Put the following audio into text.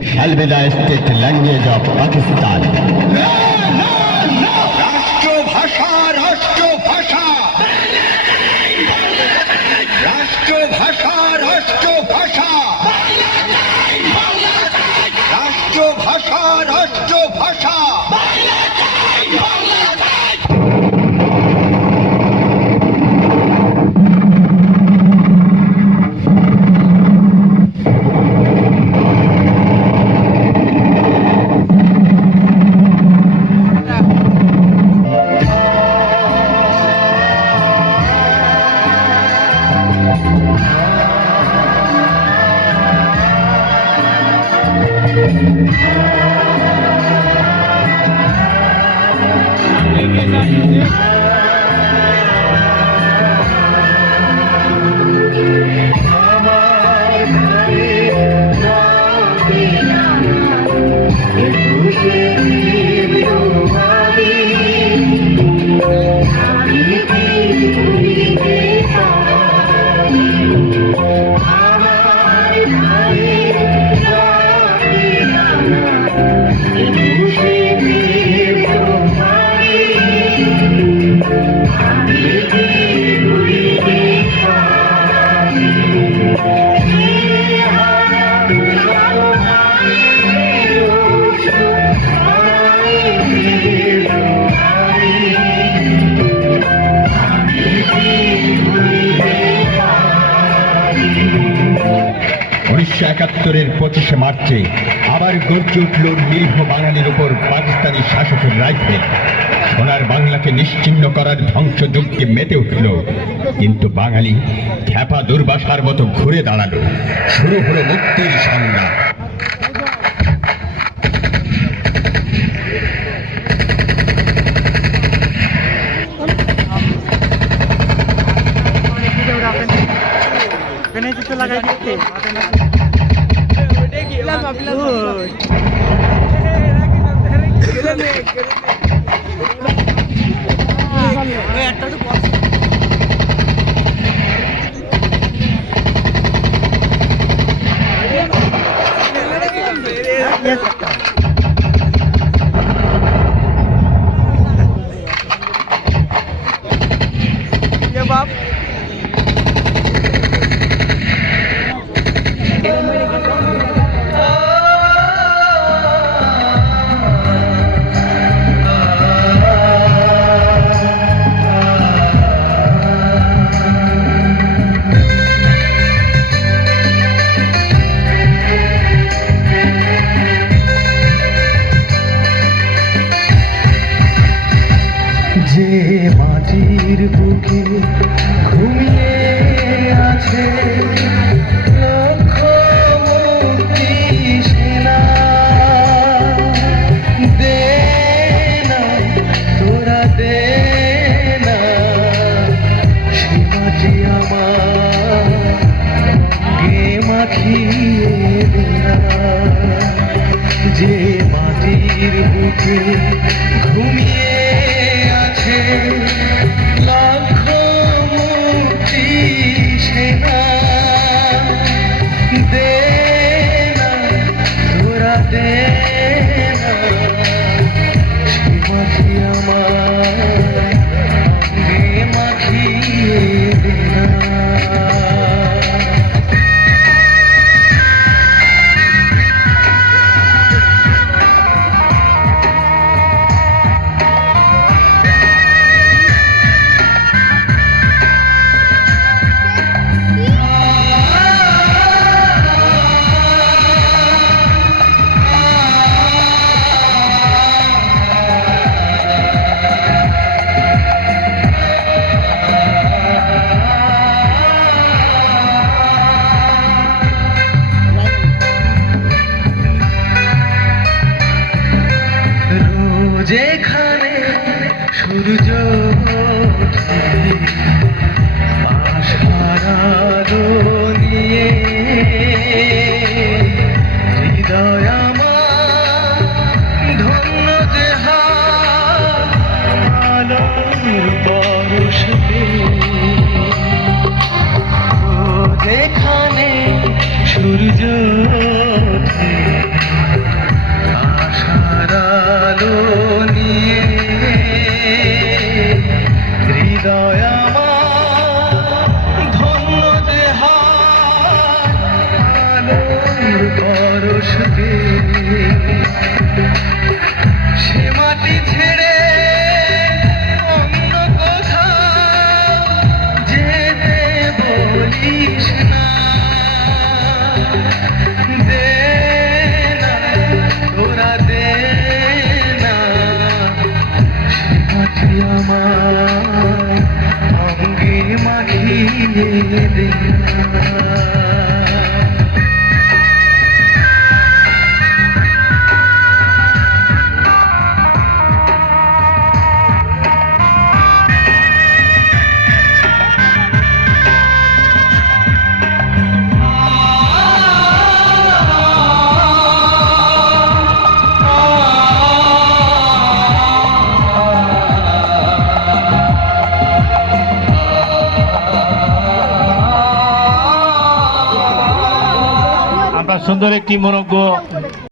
shall state language of Pakistan. Bye. একাত্তরের পঁচিশে মার্চে আবার গর্জে উঠল নিরীহ বাঙালির উপর পাকিস্তানি শাসকের রাইফে সোনার বাংলাকে নিশ্চিন্ন করার ধ্বংসযজ্ঞে মেতে উঠল। কিন্তু বাঙালি খ্যাপা দুর্বাসার মতো ঘুরে দাঁড়াল। শুরু হলো মুক্তির সংগ্রাম। Good. বুকে ঘুমিয়ে আছে। লক্ষ মুক্তি সেনা দে না তোরা দে। সুন্দর একটি মনজ্ঞ